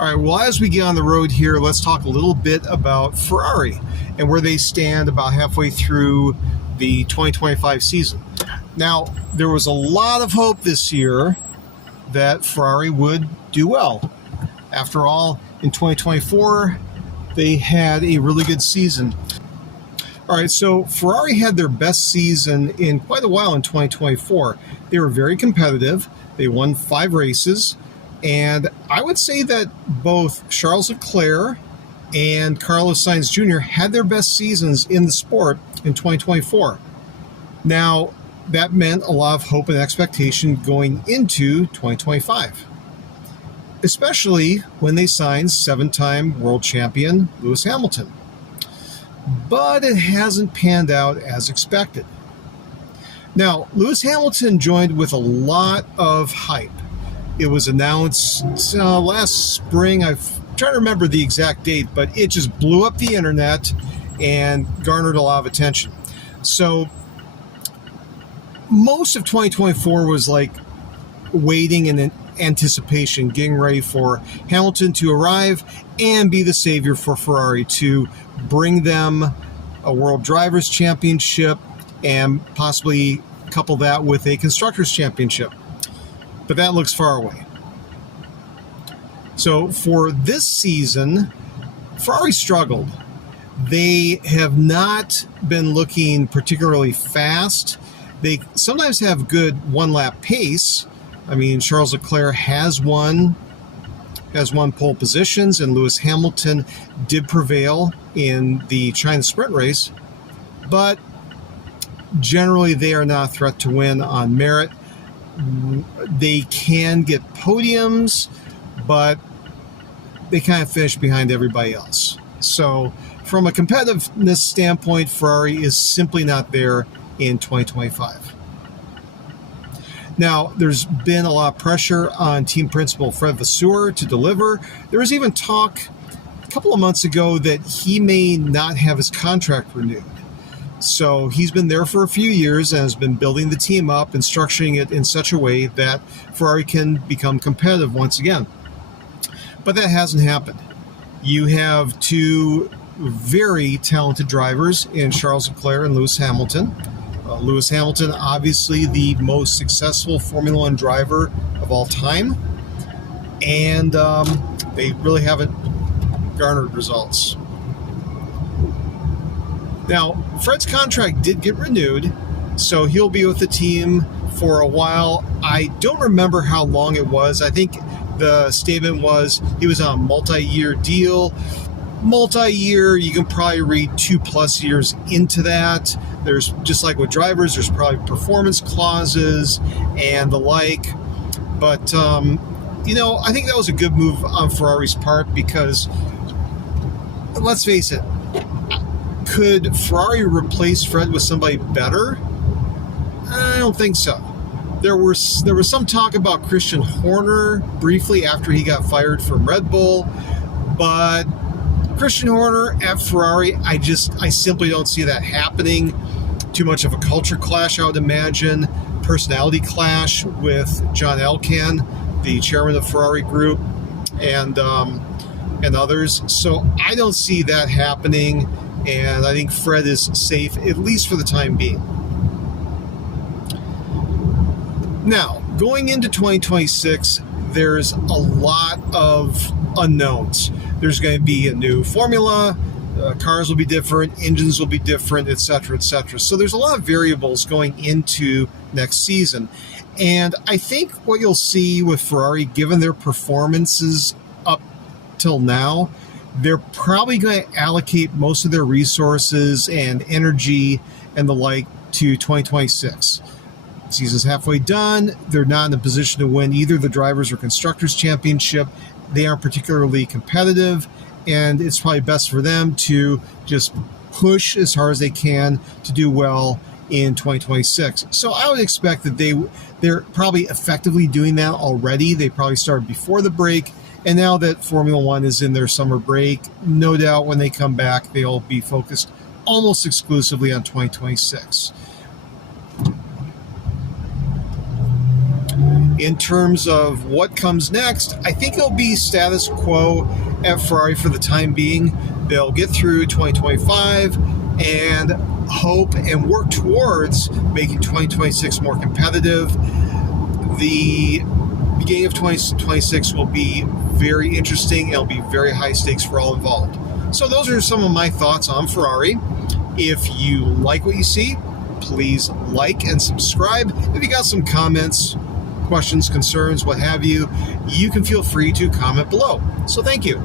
All right, well, as we get on the road here, let's talk a little bit about Ferrari and where they stand about halfway through the 2025 season. Now, there was a lot of hope this year that Ferrari would do well. After all, in 2024, they had a really good season. All right, so Ferrari had their best season in quite a while in 2024. They were very competitive. They won 5 races. And I would say that both Charles Leclerc and Carlos Sainz Jr. had their best seasons in the sport in 2024. Now, that meant a lot of hope and expectation going into 2025, especially when they signed 7-time world champion Lewis Hamilton. But it hasn't panned out as expected. Now, Lewis Hamilton joined with a lot of hype. It was announced last spring. I'm trying to remember the exact date, but it just blew up the internet and garnered a lot of attention. So most of 2024 was like waiting in anticipation, getting ready for Hamilton to arrive and be the savior for Ferrari, to bring them a World Drivers' Championship and possibly couple that with a Constructors' Championship. But that looks far away. So for this season, Ferrari struggled. They have not been looking particularly fast. They sometimes have good one-lap pace. I mean, Charles Leclerc has won pole positions, and Lewis Hamilton did prevail in the China sprint race. But generally, they are not a threat to win on merit. They can get podiums, but they kind of finish behind everybody else. So from a competitiveness standpoint, Ferrari is simply not there in 2025. Now, there's been a lot of pressure on team principal Fred Vasseur to deliver. There was even talk a couple of months ago that he may not have his contract renewed. So he's been there for a few years and has been building the team up and structuring it in such a way that Ferrari can become competitive once again. But that hasn't happened. You have 2 very talented drivers in Charles Leclerc and Lewis Hamilton. Lewis Hamilton, obviously the most successful Formula One driver of all time. And they really haven't garnered results. Now, Fred's contract did get renewed, so he'll be with the team for a while. I don't remember how long it was. I think the statement was he was on a multi-year deal. Multi-year, you can probably read 2+ years into that. There's, just like with drivers, there's probably performance clauses and the like. But, I think that was a good move on Ferrari's part because, let's face it, could Ferrari replace Fred with somebody better? I don't think so. There was some talk about Christian Horner briefly after he got fired from Red Bull, but Christian Horner at Ferrari, I simply don't see that happening. Too much of a culture clash, I would imagine. Personality clash with John Elkann, the chairman of Ferrari Group, and others. So I don't see that happening. And I think Fred is safe, at least for the time being. Now, going into 2026, there's a lot of unknowns. There's going to be a new formula, cars will be different, engines will be different, etc., etc. So there's a lot of variables going into next season. And I think what you'll see with Ferrari, given their performances up till now, they're probably going to allocate most of their resources and energy and the like to 2026. The season's halfway done. They're not in a position to win either the Drivers' or Constructors' Championship. They aren't particularly competitive, and it's probably best for them to just push as hard as they can to do well in 2026. So I would expect that they're probably effectively doing that already. They probably started before the break. And now that Formula One is in their summer break, no doubt when they come back, they'll be focused almost exclusively on 2026. In terms of what comes next, I think it'll be status quo at Ferrari for the time being. They'll get through 2025 and hope and work towards making 2026 more competitive. The beginning of 2026 will be very interesting. It'll be very high stakes for all involved. So those are some of my thoughts on Ferrari. If you like what you see, please like and subscribe. If you got some comments, questions, concerns, what have you, you can feel free to comment below. So thank you.